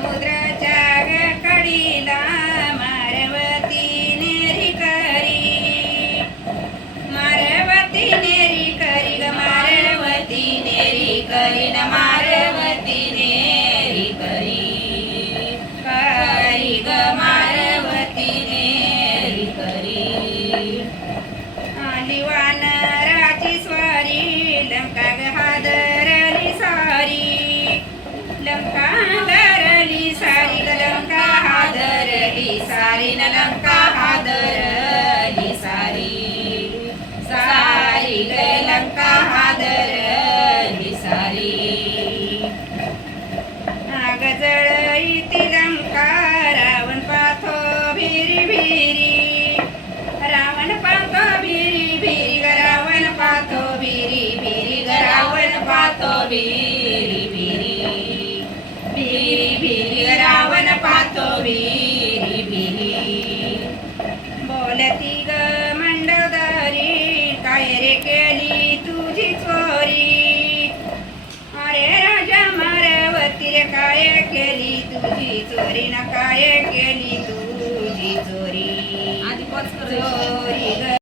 समुद्राच्या कडीला मारवती नेरी करी. मारवती नेरी करी ग मारवती नेरी करी न मारवती नेरी करी. करी ग मारवती नेरी करी. आली वानराची स्वारी लंका सारी न हादर हादरली सारी. सारी लंका हादर हादरली सारी. नाग जळईती लंका रावण पाथो भिरी भिरी. रावण पाथो भिरी भिरी ग रावण पाथो भिरी भिरी. ग रावण पाथो भिरी केली तुझी चोरी. अरे राजा मारवती रे काय केली तुझी चोरी? ना काय केली तुझी चोरी. चोरी